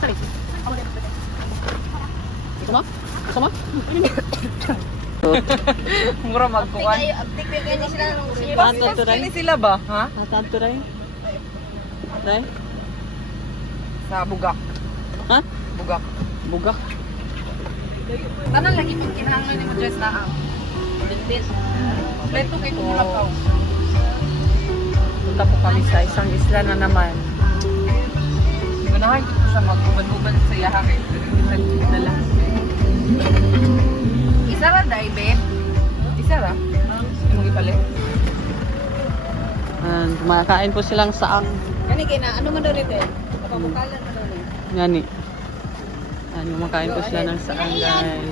Sorry. Gusto mo? Gusto mo? Mura magkuhan. Ato to rin. Sila ba? Ha? Ato to rin. Ray? Sa Bugak. Ha? Bugak. Bugak. Tanan lagi pag kinahanglan ni mo dress na ang. Dintis. Kompleto kay kung lakaw. Punta po kami sa isang isla na naman. Ganahan ko siya mag-uban-uban sa yaha kay dala. Isa ra dai be. Isa ra. Imong ipalit. And kumakain po silang saang. Kani kay na ano man daw nito? Papabukalan man daw ni. Ngani. Ano, kumakain po sila ng saang, guys.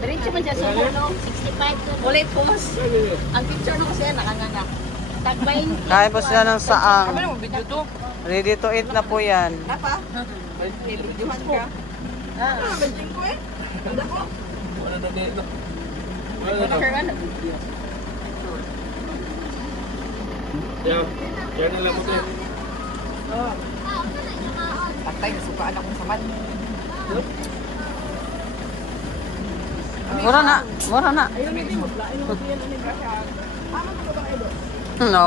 Diretso man siya sa no? 65 Ulit pos. ang picture no kasi nakanganga. Tag-20. Kain po sila ng saang. Kami mo video to. Ready to eat na po yan. Napa? Videohan ka. Ah. Banjing ko eh. Ganda ko. Wala na dito. Yeah, kaya nila mo din. Patay, nasukaan akong saman. Mura na. Mura na. No.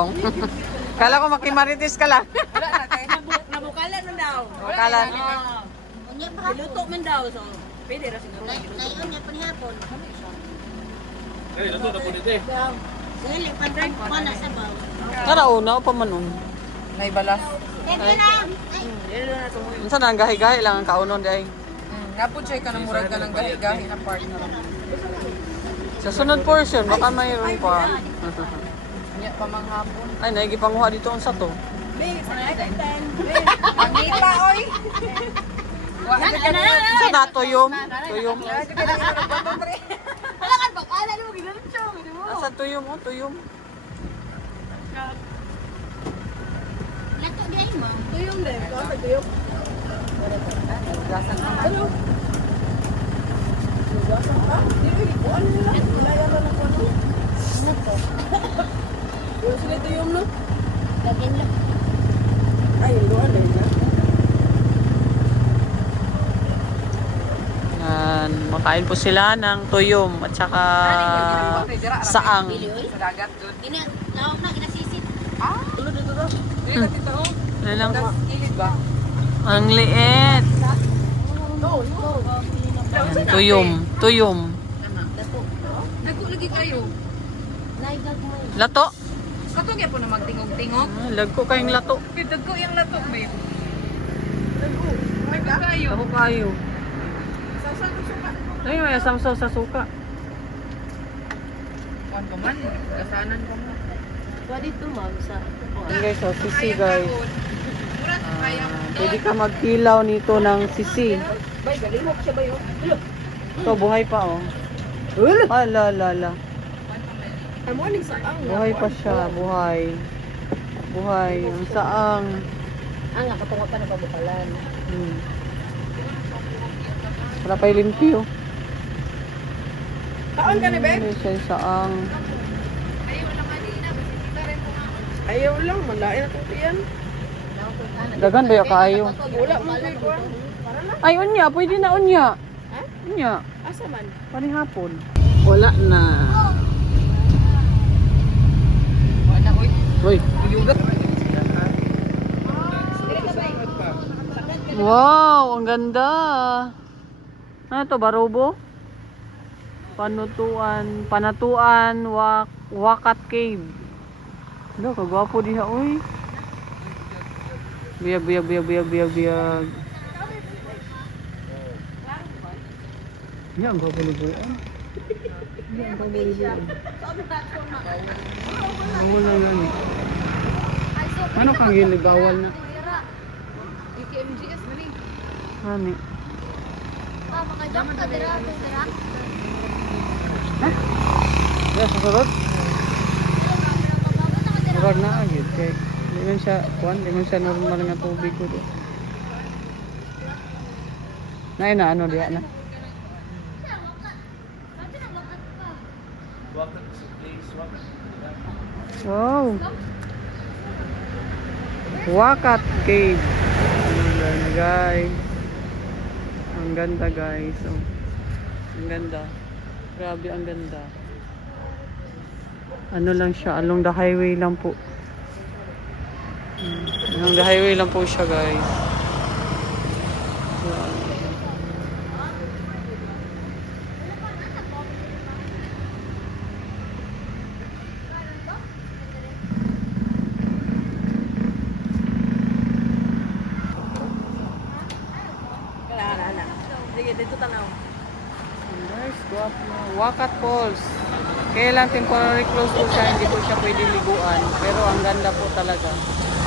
Kala ko makimaritis ka lang. Wala na tayo. Nabukalan man daw. Kala. Unya pa. Niluto man daw. So, pwede na siguro. Ngayon niya panihapon. Eh, nato na po dito eh. Dili pa drive pa na sa baw. Tara, una pa man. Naibalas. Teka lang. Yan na ito. Minsan ang gahi-gahi lang ang kaunon dahil. Napod siya ka ng murag ka ng gahi-gahi na partner. Sa sunod portion, baka mayroon pa. Niya pa manghapon. Ay, naigipanguha dito ang sato. Mangita, oy! Sa na, tuyom. Tuyom. Wala kan bak ala mo ginucho, di mo. Asa tuyom, oh, tuyom. Lato di ay mo. Tuyong din. Ito sa tuyong. Gasan ka man. Gasan ka? Dili, ikuan nila. Wala yaman ang ano. Ano to? Yung sila tuyong no? Lagyan lang. Ay, luan din na. Yan, makain po sila ng tuyom at saka saang. Sa dagat doon. Ina, lawak na kinasisit. Ah, tulo dito daw. Dili ka dito oh. Ano lang po? Kilid ba? Ang liit. Yan, tuyom. Tuyom. Dato. Nagko lagi kayo. Naigag mo. Lato. Kato kaya po na magtingog-tingog. Ah, lagko kayong lato. Dagko yung latok, babe. Dagko. Kayo. Ako kayo. Saan ko suka? Ay, may samsaw sa suka. Kuan ko man. Gasanan ko man. Pwede to ma'am sa. Yan guys, so sisi guys. Mura kaya. Pwede ka magkilaw nito ng sisi. Bay, galimok siya ba yun? Ito, buhay pa oh. Ala, ala, ala. Morning sa ang. Buhay pa siya, buhay. Buhay. Ang saang. Ang nakatungo pa na pabukalan. Para pa limpyo. Kaon ka na, babe? Hindi siya yung saang. Ayaw lang, malain na ito yan. Dagan ba yung kaayo? Wala mo kayo kuan. Ay, unya. Pwede na unya. Ha? Unya. Asa man? Panihapon. Wala na. Wala, oy. Uy. Yugat. Wow, ang ganda. Ano to, Barobo? Panatuan, Wakat Cave. Ano, kagwapo diha, uy. Biyag, biyag, biyag, biyag, biyag, biyag. Yan, ang gwapo-lubuan. Yan, ang gwapo-lubuan. Ano na yan eh. Ano kang gilig, bawal na? KMGS mali. Hani. Ah, makajump ka dira, dira. Ya, sasurod. Murag na agad kay di man siya kuan, di man siya normal nga tubig ko do. Nay na ano diya na. Wow. Wakat Cave. Ang ganda guys. Ang ganda guys. Oh. Ang ganda. Grabe ang ganda. Ano lang siya, along the highway lang po. Along the highway lang po siya guys. Sige, dito tanaw. Nice, guwapo. Wakat Falls. Kailan temporary close po siya, hindi po siya pwede liguan. Pero ang ganda po talaga.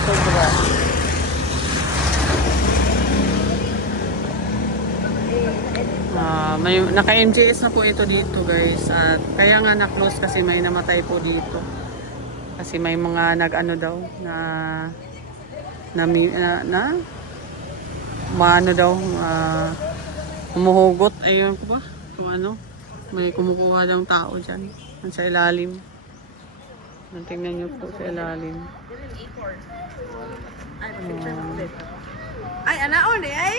Sobra. May naka-MJS na po ito dito guys. At kaya nga na-close kasi may namatay po dito. Kasi may mga nag-ano daw maano daw humuhugot. Ayun ko ba? Kung ano. May kumukuha daw tao dyan. Sa ilalim. Tingnan nyo po sa ilalim. Ay, anaon eh, ay!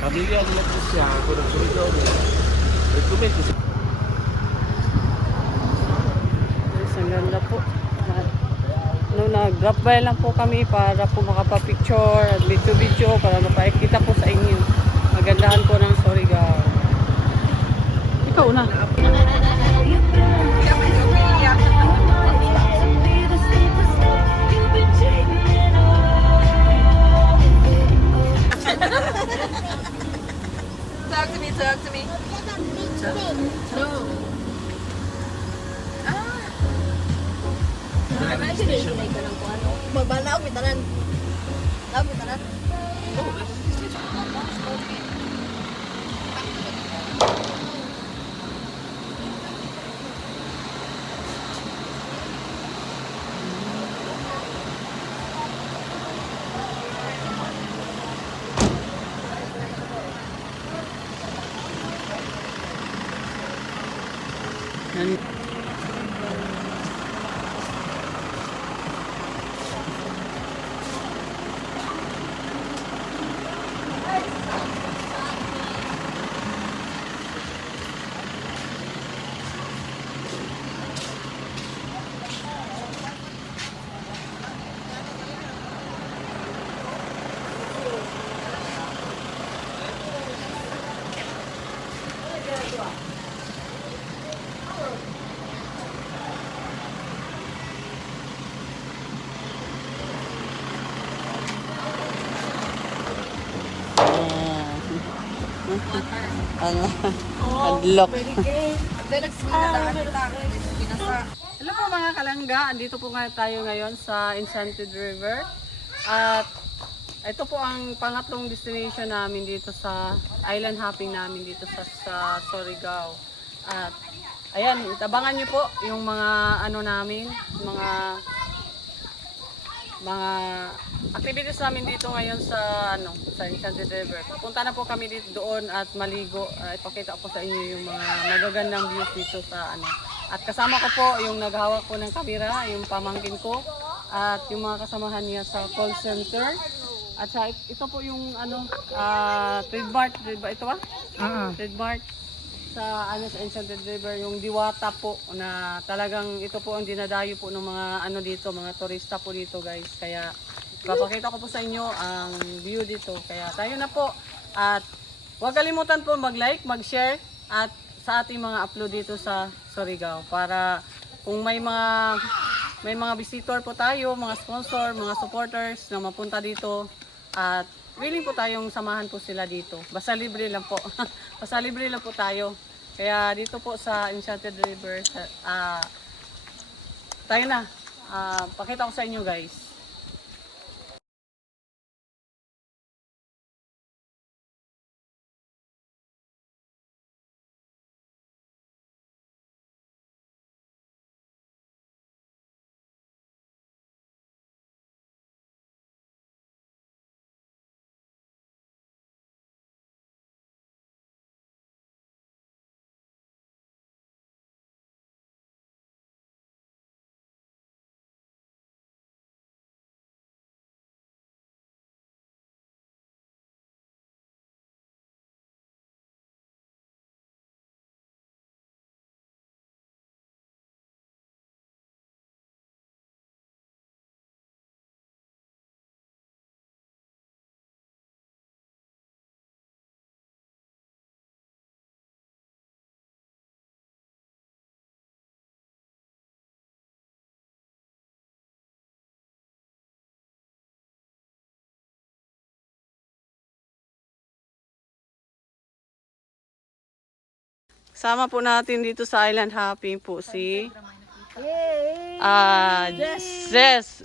Pamilya nila po siya. Ako nagsunod daw. Recommend ko siya. Guys, ang ganda po. Nag-drop by lang po kami para po makapapicture at video para mapakita po sa inyo. Magandahan po ng Surigao. Ikaw na. Talk to me. No. Magbala ako, bitanan. Bitanan. Yan. Ano? Adlock. Hello po mga kalangga, andito po nga tayo ngayon sa Enchanted River. At ito po ang pangatlong destination namin dito sa island hopping namin dito sa Surigao. At ayan, tabangan niyo po yung mga ano namin, mga activities namin dito ngayon sa Enchanted River. Punta na po kami dito doon at maligo. Ipakita ko sa inyo yung mga magagandang views dito sa At kasama ko po yung naghawak po ng kamera, yung pamangkin ko at yung mga kasamahan niya sa call center. At sa ito po yung trademark, ito ba? Trademark sa sa Enchanted River, yung Diwata po na talagang ito po ang dinadayo po ng mga dito, mga turista po dito guys. Kaya papakita ko po sa inyo ang view dito. Kaya tayo na po at huwag kalimutan po mag-like, mag-share at sa ating mga upload dito sa Surigao para kung may mga visitor po tayo, mga sponsor, mga supporters na mapunta dito at willing po tayong samahan po sila dito. Basta libre lang po. Basta libre lang po tayo. Kaya dito po sa Enchanted River, tayo na. Pakita ko sa inyo guys. Sama po natin dito sa Island Hopping po si Jess.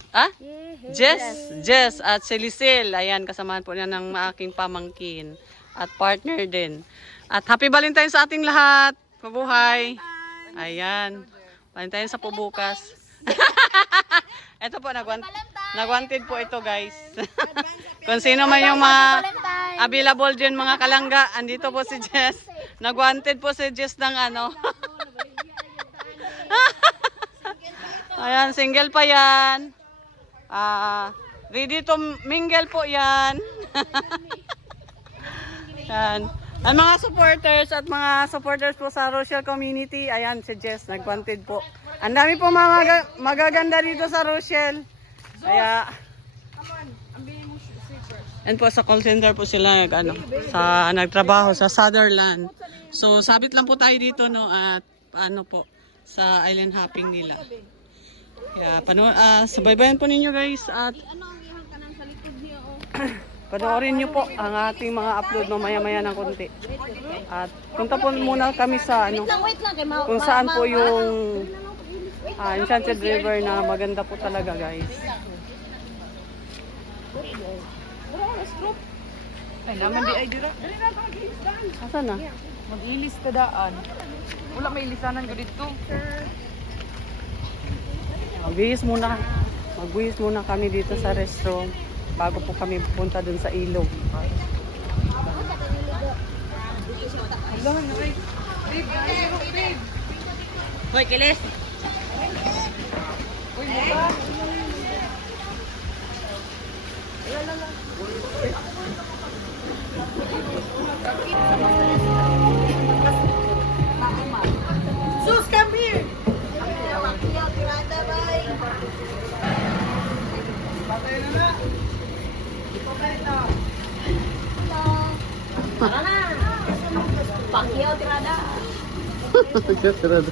Jess at si Lisel. Ayan, kasamahan po niya ng aking pamangkin at partner din. At happy Valentine sa ating lahat. Mabuhay. Ayan. Valentine sa po bukas. Ito po, nagwanted po ito guys. Kung sino man yung mga available dyan mga kalangga, andito po si Jess. Nagwanted po si Jess ng ano. Ayan, single pa yan. Ready to mingle po yan. Yan. Ang mga supporters po sa Rochelle community, ayan si Jess, nagwanted po. Ang dami po mga magaganda dito sa Rochelle. Kaya, and po sa call center po sila nagtrabaho sa Sutherland. So sabit lang po tayo dito no at ano po sa island hopping nila. Kaya subaybayan po ninyo guys at panoorin nyo po ang ating mga upload mamaya-maya ng konti. At punta po muna kami sa kung saan po yung Enchanted River na maganda po talaga guys. Ay, naman di ay dira. Asan na? Mag-ilis ka daan. Wala may ilisanan ko dito. Magbihis muna kami dito sa restroom bago po kami pupunta dun sa ilog. Hoy, kilis! Sus, come here. Tara na. Pakyaw tirada. Tirada.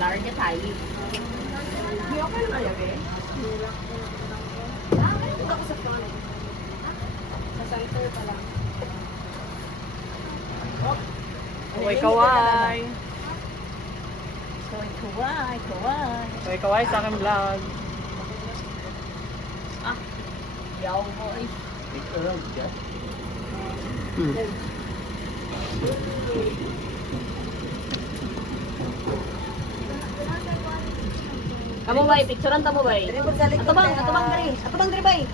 Larga tayo. Kaway. Kaway sa aking vlog. Yaw mo eh. Kamu bay, picturean tamo bay. Atubang diri bay.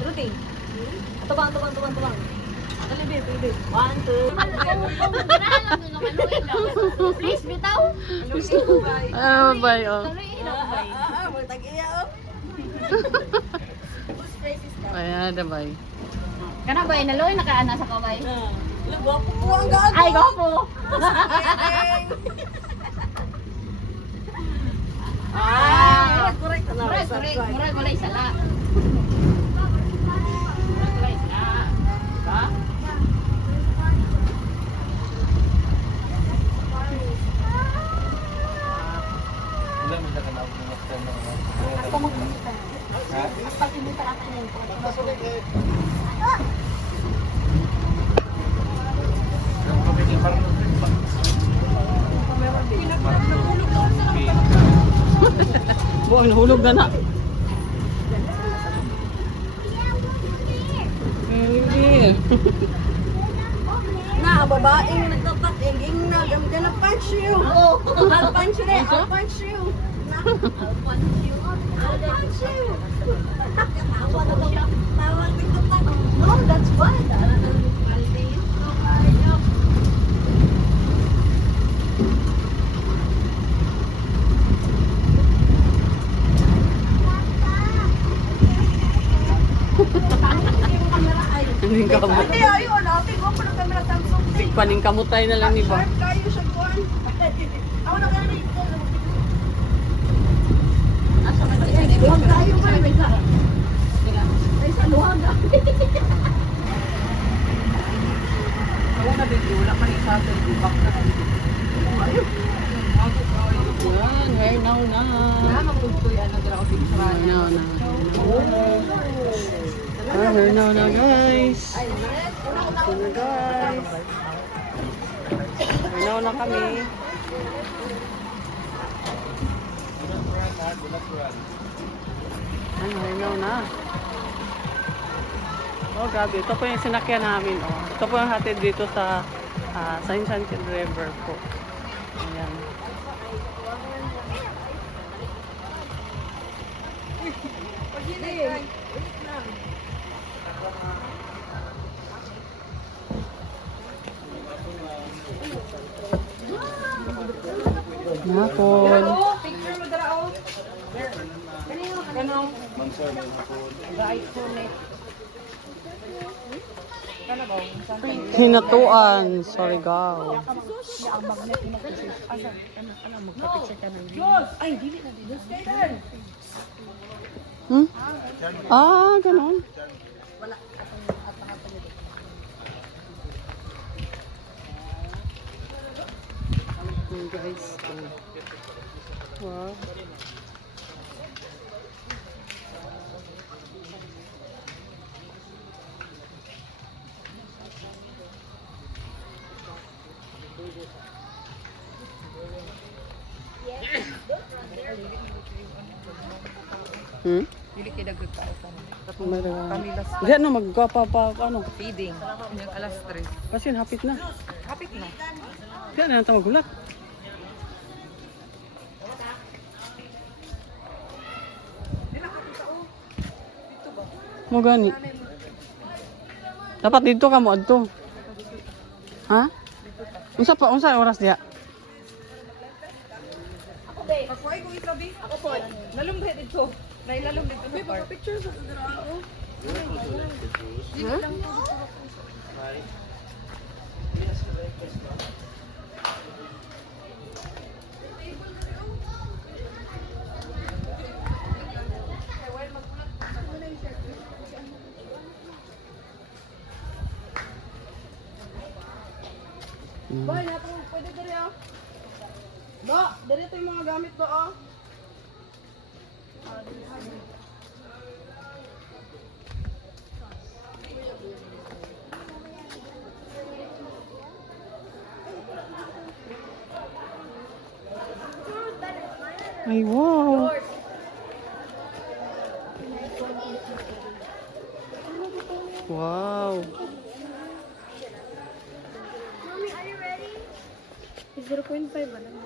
Ruti. Atubang. Dali bay, pwede. 1, 2. Please bitaw. Bye oh. Ayan, bye. Kana bay naloy nakaana sa kaway. Gwapo po ang gago. Ay, gopo. Correct. Murag walay sala. Ba? Boy, nahulog na na. Na, babaeng nagtatak-ing na. I'm gonna punch you. I'll punch you. I'll punch you. No, that's fine. Hindi ka kamot. Hindi, ayun. Ate, ko pa ng camera Samsung. Paning kamutay na lang ni ba? Sharp kayo siya, kuhan. Ako na kaya ito. Huwag tayo ba? Ay, sa luwag. Ako na din, wala man isa sa ibak na. Yan, hair now na. Magtugtoy, ano, dira ko din sa Now na. We're now na guys. We're na guys. We're now na kami. We're now na. Oh, grabe. Ito po yung sinakyan namin. Oh. Ito po yung hatid dito sa San Vicente River po. Ayan. Hapon. Picture mo dara o. Kanong iPhone. Kana ba? Hinatuan. Sorry, gaw. Ay, dili na dili. Hmm? Ah, ganun. Guys. Wow. Hmm? Dili kay dagdag tao pa. Kami Di ano, ano. Feeding. Yung alas 3. Kasi hapit na. Kapit na. Di na natin magulat. Mo gani. Dapat dito ka mo adto. Ha? Unsa oras diha? Pagkuhay ko ito, Bi. Ako po. Lalong ba dito? Nailalong dito sa park. Picture sa dito. Boy, nato pwede diri ah. Do, diri to yung mga gamit do ah. Ay, wow. Wow. Mommy, are you ready? 0.5 ba lang?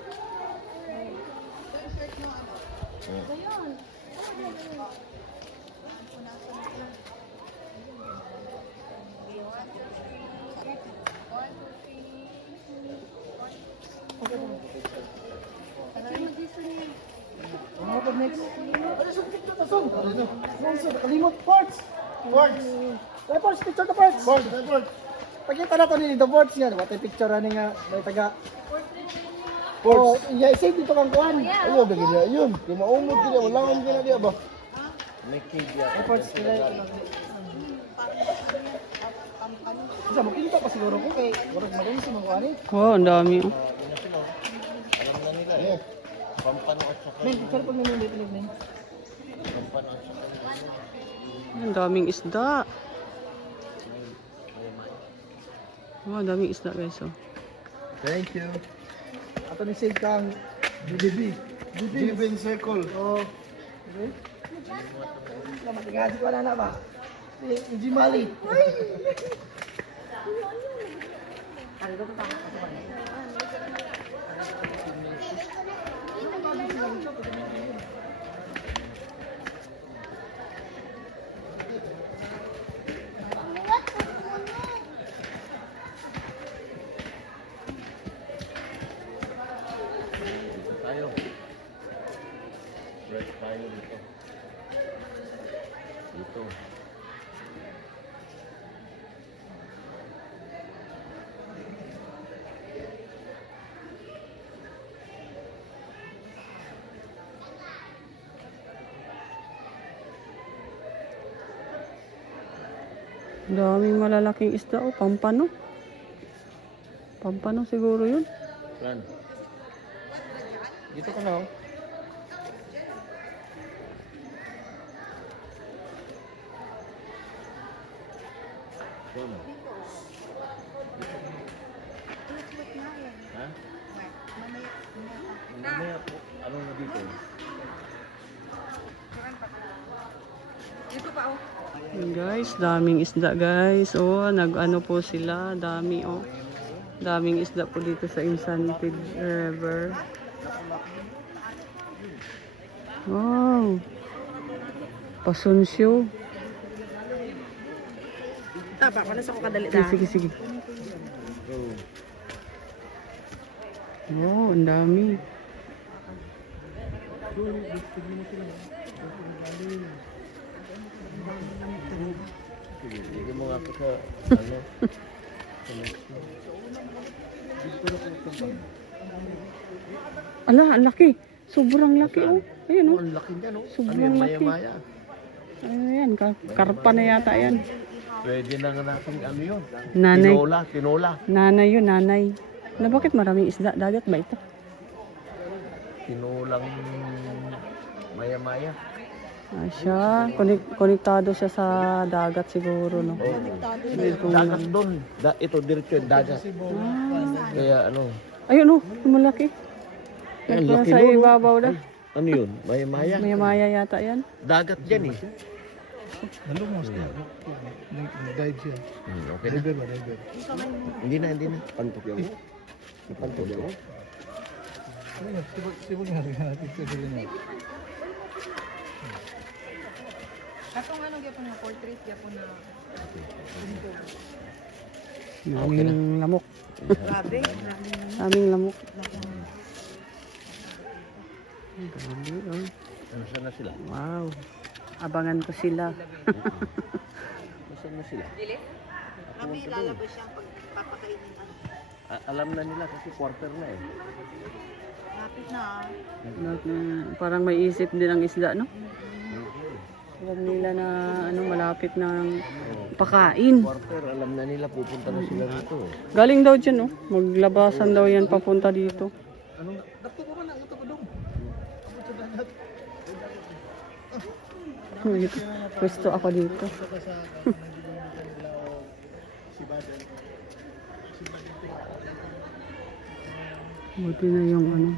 Kalimot ports. Ports. Ports, picture the ports. Ports, ports. Pakita na to ni the ports yan. What picture ani nga may taga. Ports. Oh, iya save dito kang kuan. Ayun, bagay ayun. Kung maumod kaya, wala akong ginagawa ba? May cave yan. Ports nila. Isa mo kinto pa siguro ko kay wala magani sa mga kuan eh. Wow, ang dami. Alam na nila eh. Pampano at saka. Men, picture pag nanonood pinig men. Pampano at saka. Ang daming isda. Wow, ang daming isda guys. Oh. Thank you. Ato ni save kang BBB. Given circle. Oh. Okay. Salamat ngaji ko na ba? Si Jimali. Tayo. Break tayo dito. Dito. Ang daming malalaking isda. Oh, pampano. Pampano siguro yun. Saan? Dito ka na oh. Ha? Mamaya po. Ano na dito? Dito pa, oh. Guys, daming isda guys. Oh, nag-ano po sila. Dami oh. Daming isda po dito sa Infantid River. Wow. Pasunsyo. Tapa, kung nasa ko kadali Sige, sige. Wow, ang dami. Hindi mo nga ako sa ano. Ala, ang laki. Sobrang laki oh. Ayun oh. Ang laki niya, no? Sobrang laki. Maya-maya. Ayan, karpa na yata yan. Pwede na nga natin ano yun. Nanay. Tinola. Nanay yun, nanay. Na bakit maraming isda? Dagat ba ito? Tinolang maya-maya. Ah, siya. Konektado siya sa dagat siguro, no? Oo. Dagat doon. Ito, diretso yung dagat. Kaya ano. Ayun, oh. Malaki. Ang Nagpunta laki sa nun, no? ibabaw na. Ano yun? Maya-maya. Maya-maya yata yan. Dagat dyan eh. Nalungos niya. Nag-dive siya. Okay na. River ba, river? Hindi na. Pantok yan. Pantok yan. Sibog nga rin natin sa sila niya. Atong ano, gyapon na portrait, gyapon na. Daming lamok. Grabe. Daming lamok. Ang dami, oh. Ano saan na sila? Wow. Abangan ko sila. Saan na sila? Kami lalabas siyang pagpapakainin. Alam na nila kasi quarter na eh. Lapit na. Parang may isip din ang isda, no? Alam nila na ano, malapit ng pakain. Quarter, alam na nila pupunta na sila dito. Galing daw dyan, no? Maglabasan daw yan papunta dito. Dato ko man ang ito ko dong. Gusto ako dito. Buti na yung ano.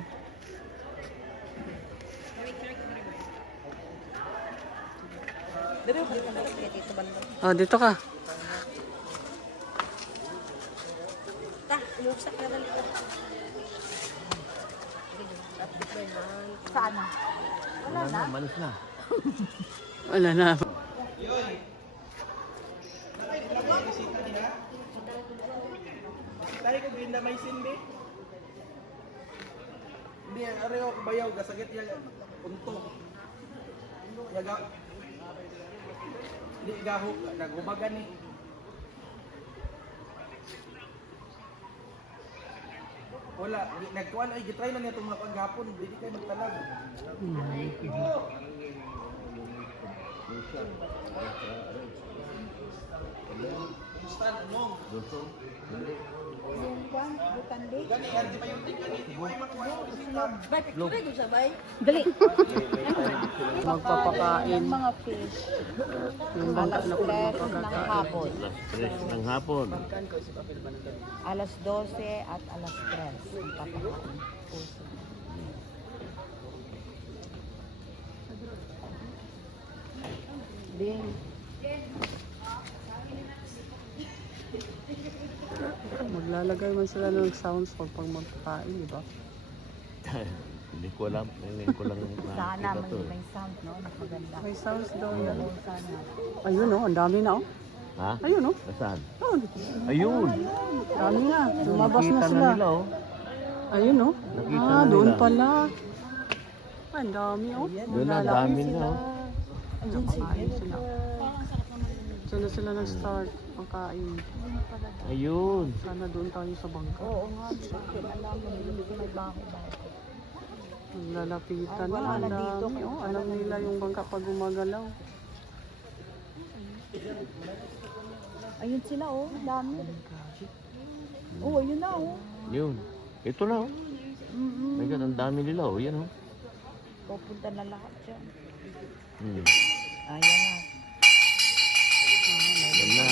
Oh, dito ka. Saan na? Wala na, malis na. Wala na. Tayo ko binda may sindi. Hindi, areo bayaw gasagit yan unto. Yaga. Di gaho nagubagan ni. Wala, nagkuan ay gitry lang itong mga paghapon, dili kay magtalag. Stan anong? Gani yan di ba yung tingnan ni Tiway makuha ko bisita. Dali. Magpapakain. Mga fish. Yung bangka na po ng hapon. Ng hapon. Alas 12 at alas 3. Ang papakain. Puso. Ding. Maglalagay man sila ng sounds pag magpakain, di ba? Hindi ko alam. Ngayon ko lang Sana nakita to. may sound, no? Maganda. May sounds daw yan. Oo, sana. Ayun, oh. Ang dami na, oh. Ha? Ayun, oh. Nasaan? Oh, Ayun! dami na. Lumabas na Nakita sila. na nila oh. Ayun, oh. Nakita Ah, na doon nila. pala. Ah, ang dami, oh. Doon na, dami na oh. Ay, nakakain sila. Diyan na sila nag-start pagkain. Ayun. Sana doon tayo sa bangka. Oo nga, alam mo, hindi ko may baho. Lalapitan na. Wala Ang na dito. dami, oh. Alam nila yung bangka pag gumagalaw. Ayun sila, oh. Dami. Oh, ayun na, oh. Yun. Ito na oh. My God, ang dami nila oh. Yan oh. Pupunta na lahat dyan. Hmm. Ayan na. Yan na.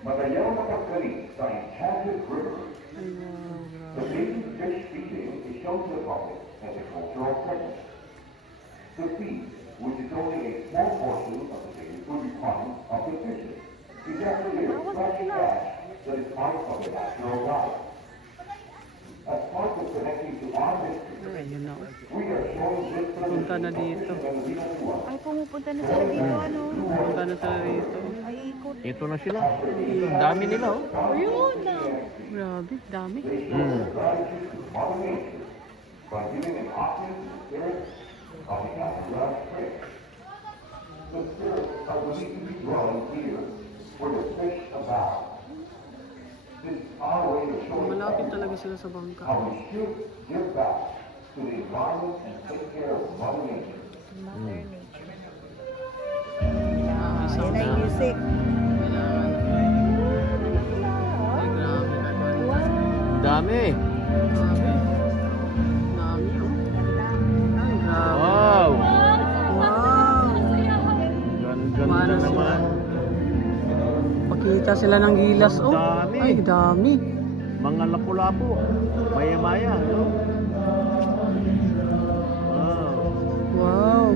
Magayaw makagaling sa Enchanted River. The baby fish feeding is shown to the public as a cultural presence. The feed, which is only a small portion of the daily food requirements of the fishes, is actually a fresh catch that is part of the natural diet. As part of connecting to our history, Ayun na. we are showing this Punta na dito. Ay, pumupunta na sila dito, ano? Punta na sila dito. Ay, ikot. Ito na sila. Ang dami nila, oh. Ayun na. Grabe, dami. Mother Nature by giving an oxygen to the spirit of the Appalachian Trail. The spirits are believed to be dwelling here where the fish abound. This is our way of showing Malapit talaga sila sa bangka. how we should give back to the environment and take care of Mother Nature. Mother Nature. Isang Yan ay music. kailangan. Ay, grabe. Dami. Grabe. Dami, oh. Ay, grabe. Wow. Wow. Ganda Mana sila. naman. Pakita sila ng gilas, oh. Dami. Ay, dami. Mga lapu-lapu. Maya-maya, no? Wow. Wow.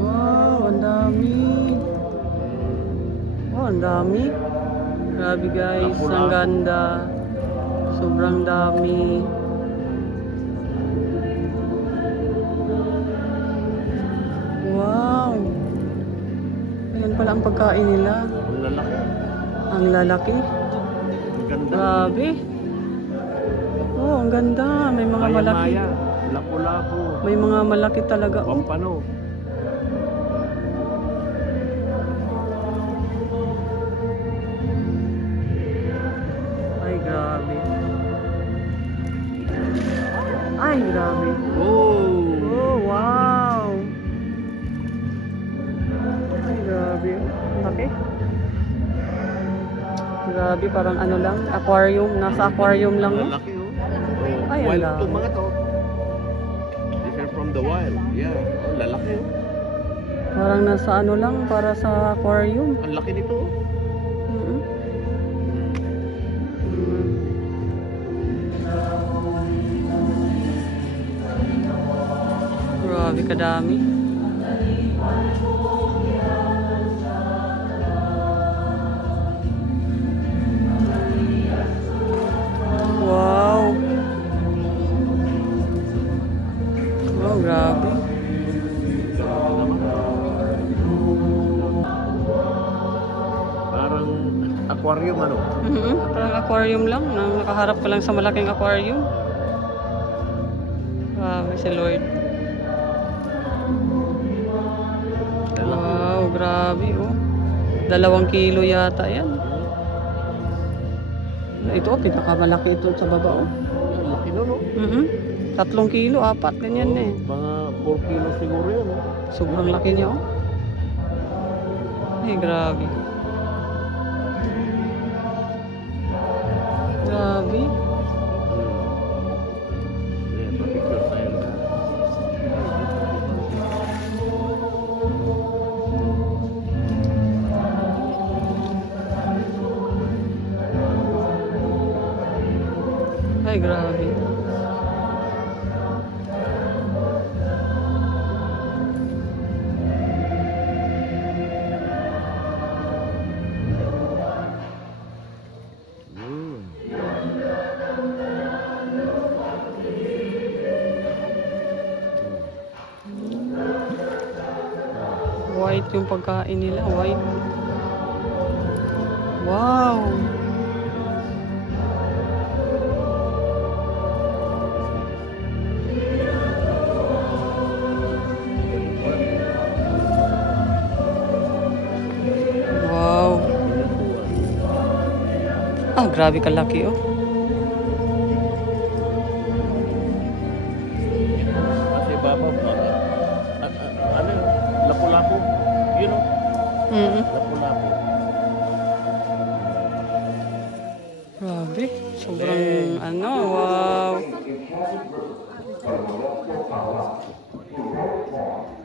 Wow, ang dami. Wow, ang dami. Grabe guys, ang ganda. Sobrang dami. Wow. Ayan pala ang pagkain nila. Ang lalaki. Ang lalaki. Ang ganda. Grabe. Oh, ang ganda. May mga malaki. Maya-maya. Lapu-lapu. May mga malaki talaga. Oh. Pampano. Ay, grabe. Ay, grabe. Oh. Oh, wow. Ay, grabe. Laki. Grabe, parang ano lang, aquarium. Nasa aquarium lang, no? Lalaki, oh. Ay, Wild ala. to mga to. Different from the wild. Yeah. Oh, lalaki, oh. Parang nasa ano lang, para sa aquarium. Ang laki nito, oh. Mm-mm. Grabe kadami. Wow. Wow, grabe. Parang aquarium, ano? Parang aquarium lang. Nakaharap ka lang sa malaking aquarium. Grabe si Lord. Wow, grabe oh. 2 kilo yata yan. Ito, pinakamalaki ito sa baba oh. Ang laki nun, oh. 3 kilo, 4, ganyan na eh. Mga 4 kilo siguro yan, oh. Sobrang laki niya oh. Ay, grabe. Grabe. Yeah, pa-picture tayo. Ay, grabe. White yung pagkain nila, white. Wow! Wow! Ah, grabe kalaki oh. Kasi babaw, ano yun? Lapu-lapu. Yun, oh. Lapu-lapu. Grabe, sobrang ano, wow.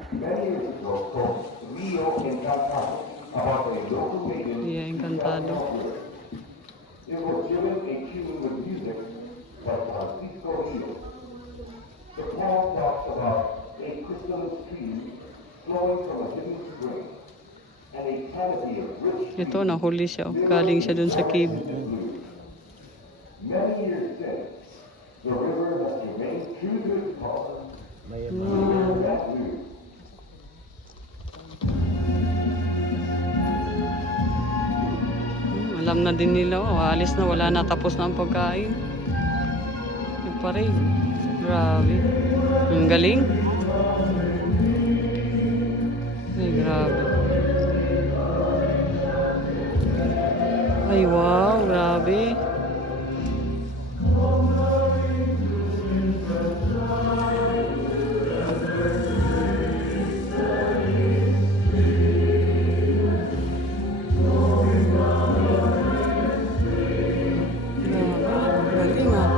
Many years ago, called Rio Encantado. Yeah, encantado. It was given a tune with music like Francisco Hill. The poem talks about a crystalline stream flowing from a hidden spring and a canopy of rich Ito, nahuli siya. Oh. Galing siya dun sa cave. many years since. The river has remained true to its cause. That blue. Alam na din nila, oh, alis na, wala na, tapos na ang pagkain. Nagpa-raid. Grabe. Ang galing. Ay, grabe. Ay, wow, grabe. Galing ah.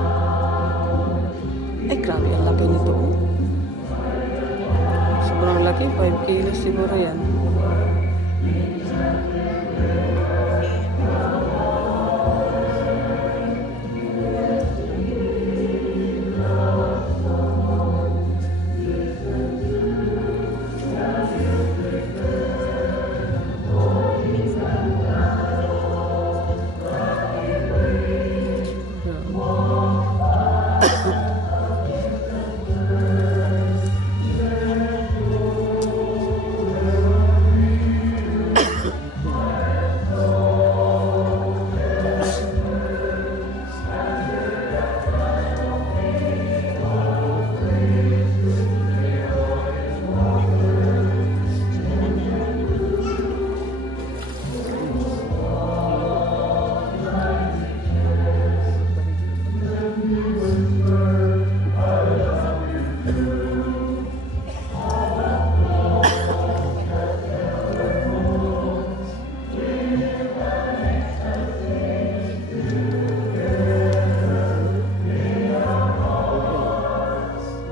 Ay, grabe, ang laki nito. Sobrang laki, 5 kilos siguro yan.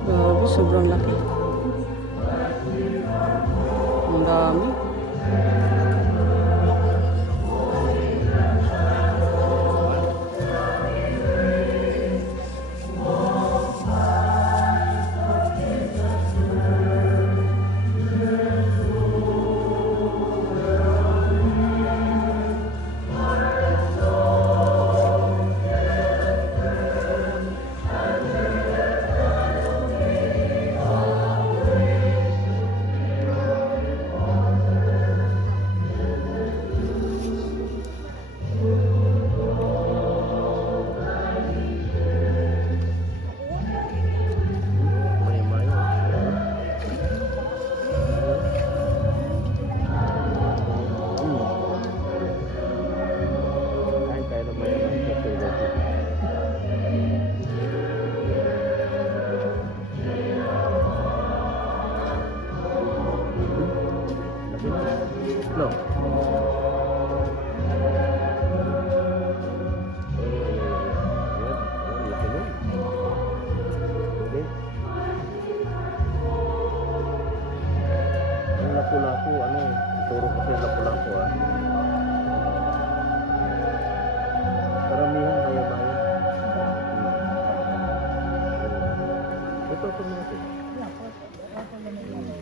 Grabe, sobrang laki. Ang dami. Lapu-lapu, ano, turo kasi lapu-lapu ah. Karamihan maya-maya. Ito mga ito.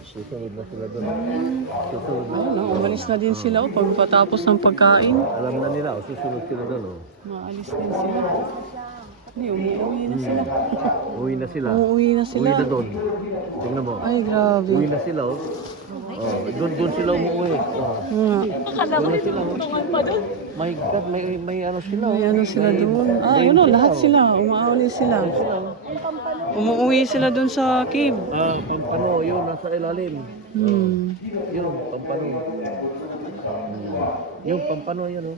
Susunod na sila doon. Susunod na. Ano, umalis na din sila oh, pagpatapos ng pagkain. Alam na nila, susunod sila doon. Oh. Maalis din sila. Hindi, umuwi na sila. Uwi na sila. Umuwi na sila. Uwi na doon. Tingnan mo. Ay, grabe. Uwi na sila. Oh. Oh, doon sila umuwi. Oh. Akala ko sila. My God, may ano sila. May ano sila doon. Ah, yun o, lahat sila. Umaawali sila. Umuwi sila doon sa cave. Pampano, yun, nasa ilalim. Yun, pampano. Yung pampano, yun, oh.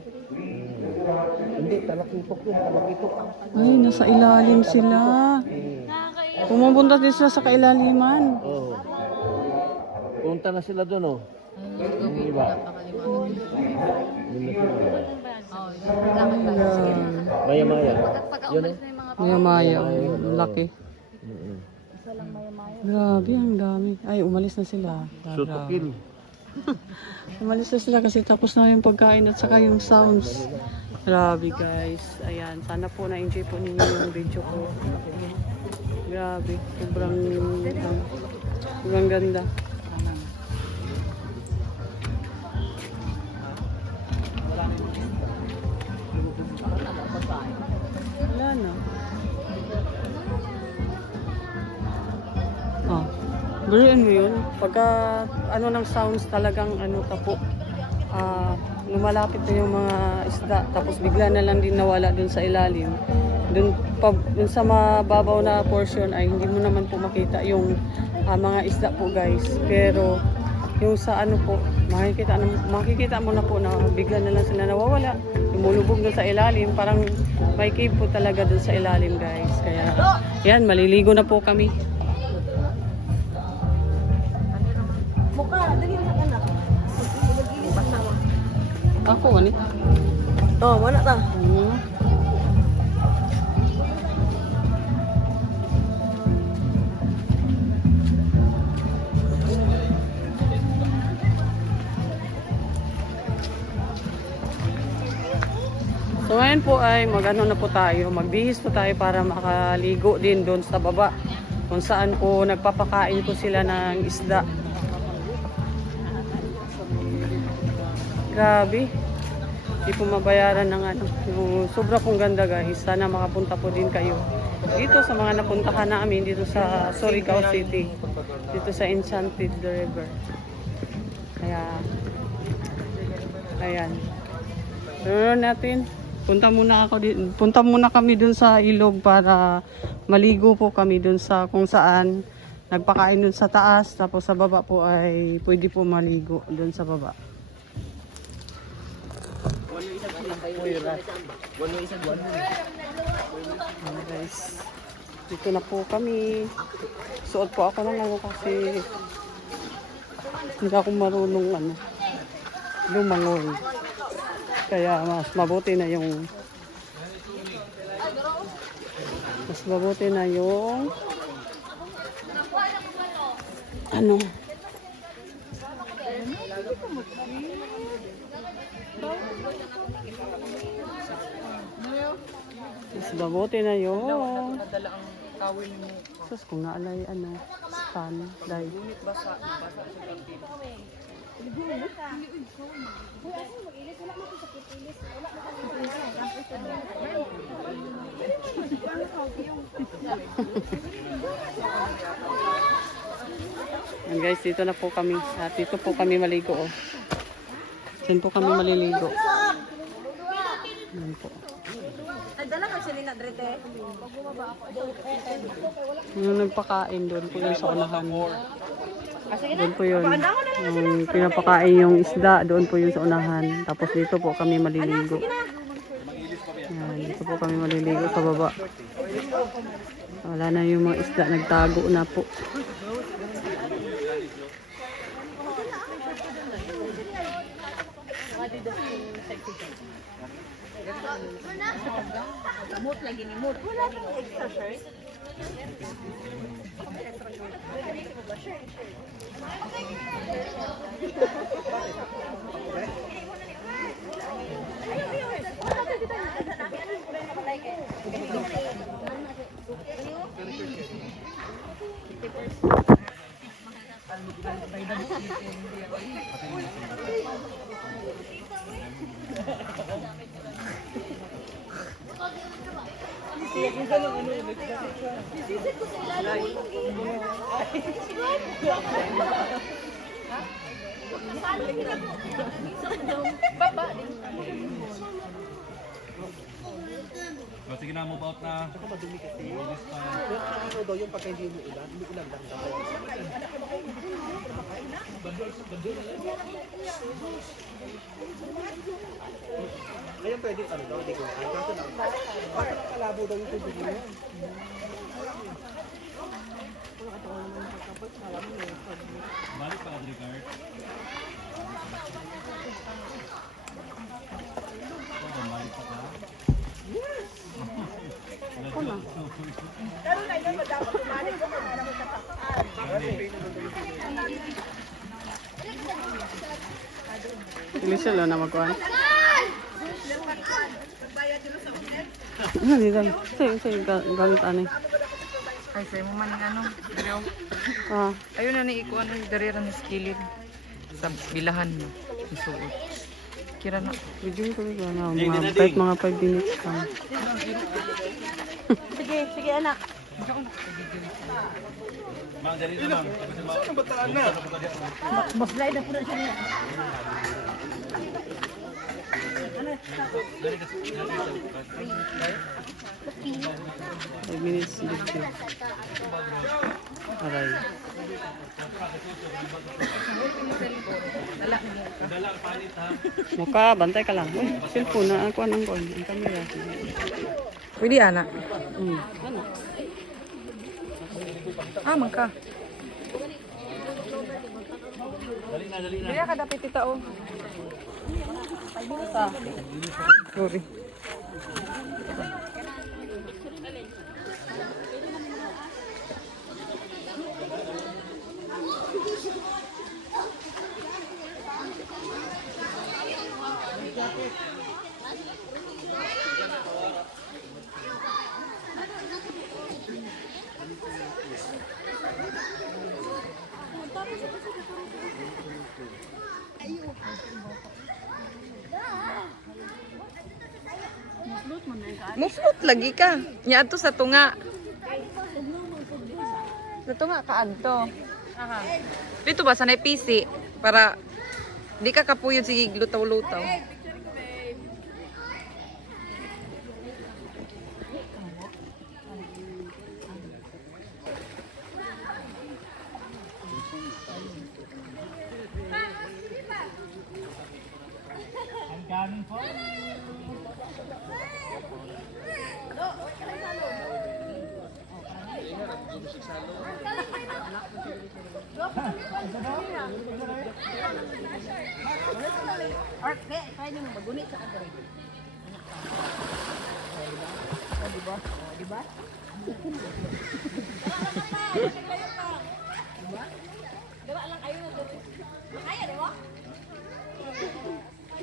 Hindi, talakitok yun, talakitok. Ay, nasa ilalim sila. Pumupunta din sila sa kailaliman. Oh. Punta na sila doon, oh. Yung iba. Yun na sila. Maya-maya. Yun, eh. Maya-maya. Laki. Grabe, ang dami. Ay, umalis na sila. Sutukil. Umalis na sila kasi tapos na yung pagkain at saka yung sounds. Grabe guys. Ayan, sana po na-enjoy po ninyo yung video ko. Grabe, sobrang ganda. Wala na. Oh, baliin mo yun. Pagka ano ng sounds talagang ano tapo. Lumalapit na yung mga isda tapos bigla na lang din nawala dun sa ilalim. Dun sa mababaw na portion ay hindi mo naman po makita yung mga isda po guys. Pero yung sa ano po, makikita mo na po na bigla na lang sila nawawala. Lumulubog dun sa ilalim, parang may cave po talaga dun sa ilalim guys. Kaya yan, maliligo na po kami. Mukha, dali na anak. Ako, ano? Oh, wala ta. So ngayon po ay mag-ano na po tayo, magbihis po tayo para makaligo din doon sa baba kung saan po nagpapakain po sila ng isda. Grabe, hindi po mabayaran ng ano, sobra pong ganda guys. Sana makapunta po din kayo dito sa mga napuntahan namin dito sa Surigao City, dito sa Enchanted River. Kaya ayan, sunod natin. Punta muna kami dun sa ilog para maligo po kami dun sa kung saan nagpakain dun sa taas, tapos sa baba po ay pwede po maligo dun sa baba. Ayan guys, dito na po kami. Suot po ako ng ano kasi hindi ako marunong lumangoy. Kaya mas mabuti na yung ano, mas mabuti na yung sus kung naalay ano stand dahil yan guys, dito na po kami at dito po kami maligo oh. Diyan po kami maliligo. Yan po. Dala ka sila na drete. Yung nagpakain doon po yung sa unahan. Doon po yun. Yung pinapakain yung isda, doon po yung sa unahan. Tapos dito po kami maliligo. Yan, dito po kami maliligo sa baba. Wala na yung mga isda, nagtago na po. Gamot lagi ni Mood. Wala kang extra shirt. Sige na, move out na. Saka madumi kasi. Ano daw yung pagka hindi mo ulan, hindi ulan lang daw. Ngayon pwede ano daw, hindi ko. Kaso na, bakit kalabo daw yung tubig mo? Balik pa, Adricard. Balik pa ka? Pero na yun, dapat tumalik ko kung ano mo sa tapat. Michelle, na magkuhan. Dito. Sa'yo, gamit ani. Ay, sa'yo mo man yung ano, Drio. Ah, Ayun na ni ikuan ng darira ni skilid. Sa bilahan mo. Isuot. Kira na. video ko na mga 5 minutes lang. Sige anak. Mang, dali na, Mang. Saan ang bataan na? Mas slide na po na siya. Five minutes video. Aray. Mukha, bantay ka lang. Uy, cellphone na ako ang camera. Pwede, anak. Ano? Ah, mangka. Dili ka dapat itao. Sorry. Muslot lagi ka. Nya ato sa tunga. Sa tunga ka adto. Dito ba sanay PC para di ka kapuyod sige lutaw-lutaw.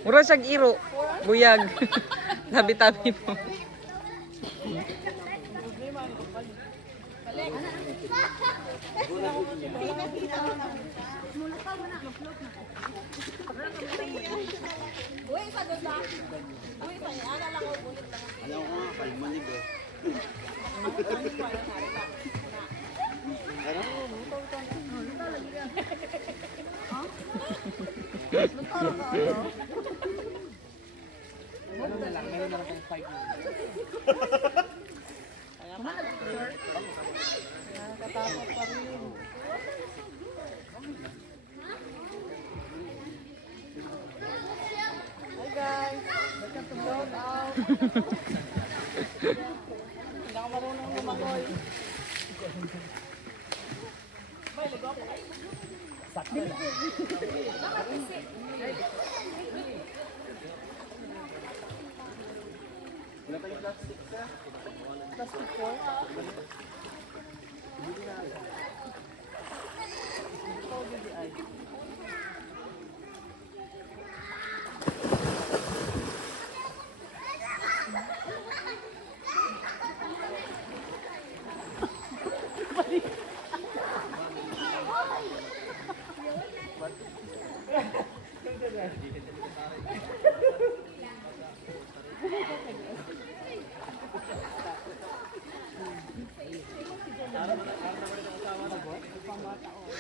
Mura siyang iro. Buyag. Tabi-tabi mo.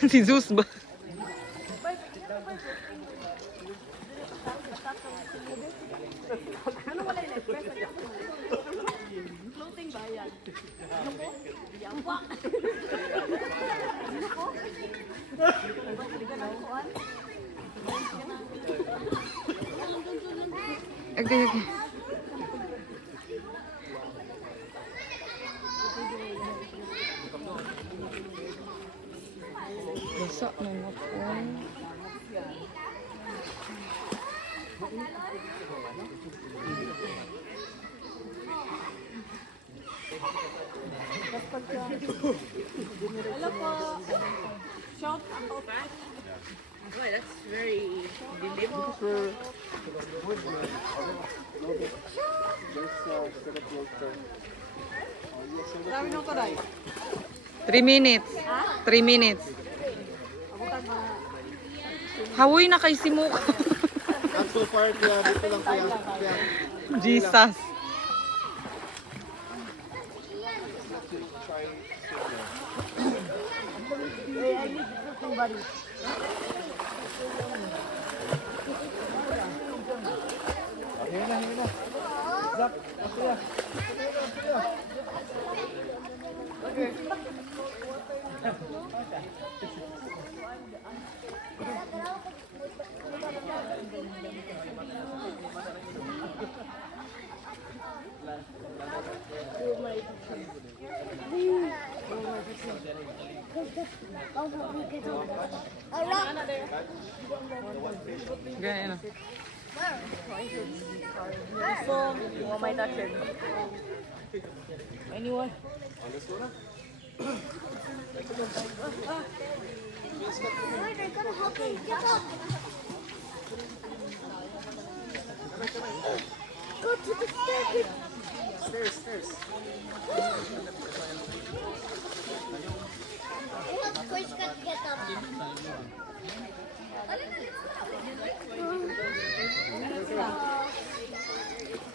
Si Zeus ba? Okay, okay. Basa na na po. Hello po. Three minutes. 3 minutes. Hawoy na kay Simuko. Not so far, kaya dito lang kaya. Jesus. Gaya na. Of course, can't get up.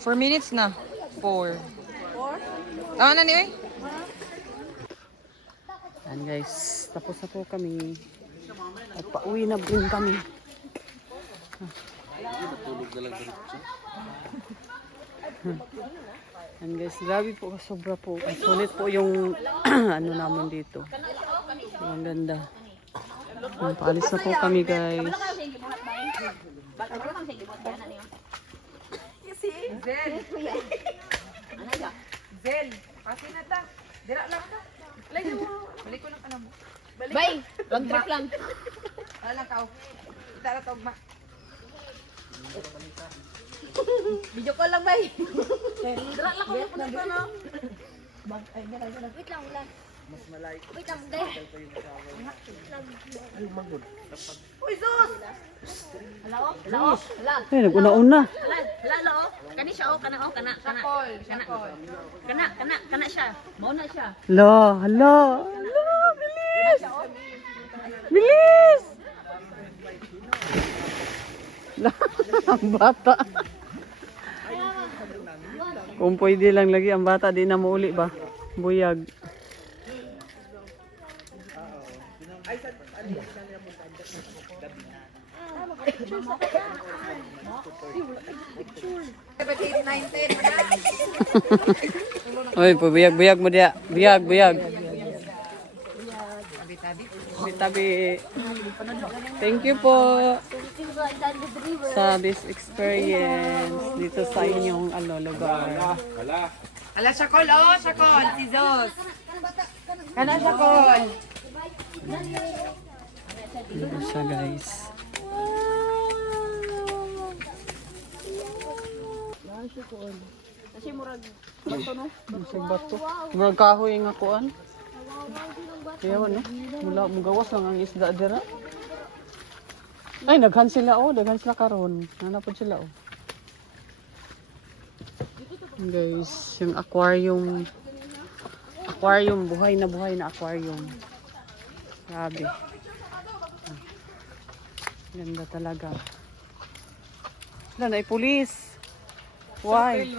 4 minutes na. 4. Tama na ni Oy? Yan guys, tapos na po kami. At pauwi na din kami. Yan guys, grabe po, sobra po. Ang sulit po yung ano naman dito. Ang ganda. Paalis na po kami guys. Zel, kasi na ta. Dira lang ka. Lagi mo. Balik ko ng ano mo. Bay, wag trip lang. Wala lang ka. Kita na tawag ma. Video call lang, bay. Wait lang, ulan. Wait lang, day. Hala. Ay, nag-una-una. Hala, oh. Kani siya, oh. Kana, oh. Kana. Kana siya. Mauna siya. Hala, hala. Hala, bilis. Bilis. Ang bata. Kung pwede lang lagi ang bata, di na mauli ba? Buyag. Oy, buyag mo dia. Buyag. Tabi. Thank you po sa this experience dito sa inyong lugar. Ala, Shakol, oh, Shakol. Si Zos. Kana, Shakol. Dito siya guys. Musig bato. Murag kahoy nga kuan. Kaya no, mula mugawas lang ang isda dira. Ay, daghan sila karon. Nanapod sila oh. Guys, yung aquarium, buhay na aquarium. Grabe. Ganda talaga. Wala na, pulis. Why?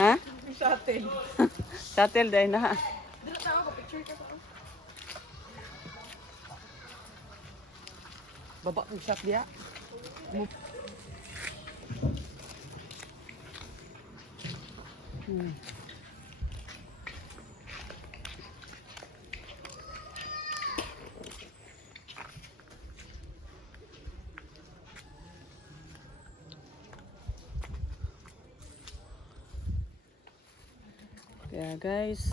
Ha? Shuttle. Shuttle dahil na. Baba ng shot dia. Kaya guys,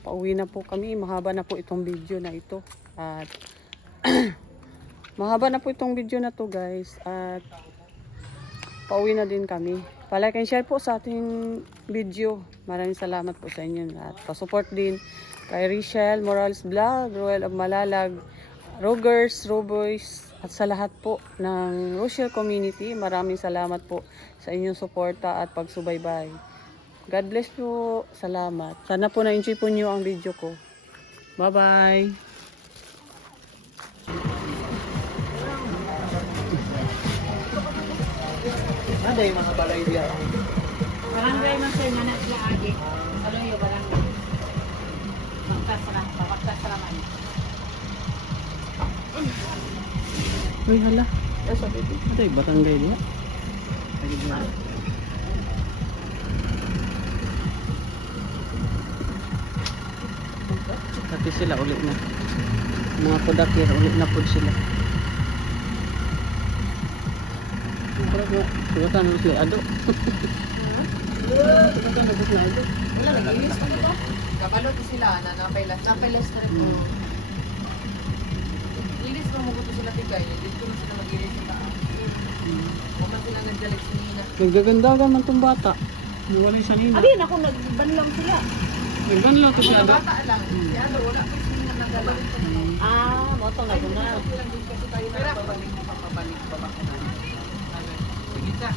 pauwi na po kami. Mahaba na po itong video na ito. At mahaba na po itong video na to guys. At pauwi na din kami. Palike and share po sa ating video. Maraming salamat po sa inyo. At pasupport din kay Richelle Morales Vlog, Royal of Malalag, Rogers, Roboys, at sa lahat po ng Rochelle community. Maraming salamat po sa inyong suporta at pagsubaybay. God bless po. Salamat. Sana po na-enjoy po niyo ang video ko. Bye-bye. Ada yung mga balay diya. Barangay man sir, nanak sila agi. Kaloyo, barangay. Magkasara man. Uy, hala. Ito yung barangay niya. Dati sila ulit na. Mga podakir, ulit na po sila. Tugatan na sila ado. Tugatan na sila ado. Wala, nag-inis pa nito. Kabalo to sila, na napailas. Napailas na rin po. Inis pa mo ko sila tigay. Dito na sila mag-inis sa taas. Kuman sila nagdalig sa nina. Nagdagandagan man tong bata. Nawalay sa nina. Abi, naku, nagbanlang sila. Nagbanlaw to siya ado. Bata lang. Kaya ano, wala pa yung nina nagdalig. Ah, moto na guna. Kasi tayo na babalik mo pang mabalik. Babak na. Sige ka.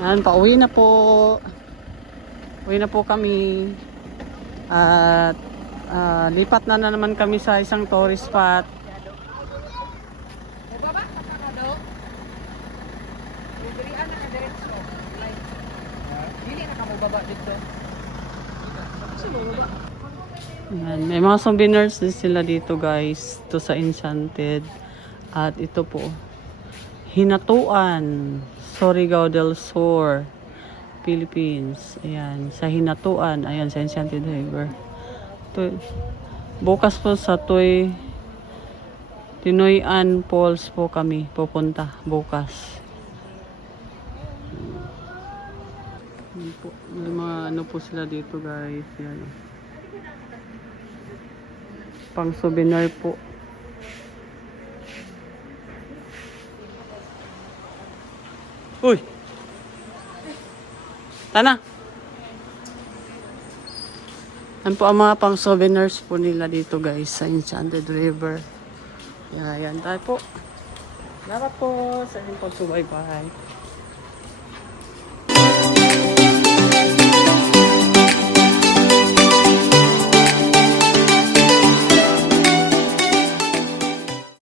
Yan, pauwi na po. Uwi na po kami. At lipat na naman kami sa isang tourist spot. Baba, kakakado. Bibirian na ka diretso. Like, dili na ka mo baba dito. Yan, may mga souvenirs din sila dito guys. Ito sa Enchanted. At ito po. Hinatuan. Surigao del Sur. Philippines. Ayan. Sa Hinatuan. Ayan, sa Enchanted River. Ito, bukas po sa Tinoyan Falls po kami pupunta. Bukas. Ayan po. May mga ano po sila dito guys. Yan. Pang souvenir po. Uy! Tana! Yan po ang mga pang souvenirs po nila dito guys sa Enchanted River. Yan tayo po. Salamat po sa inyong pagsubaybay.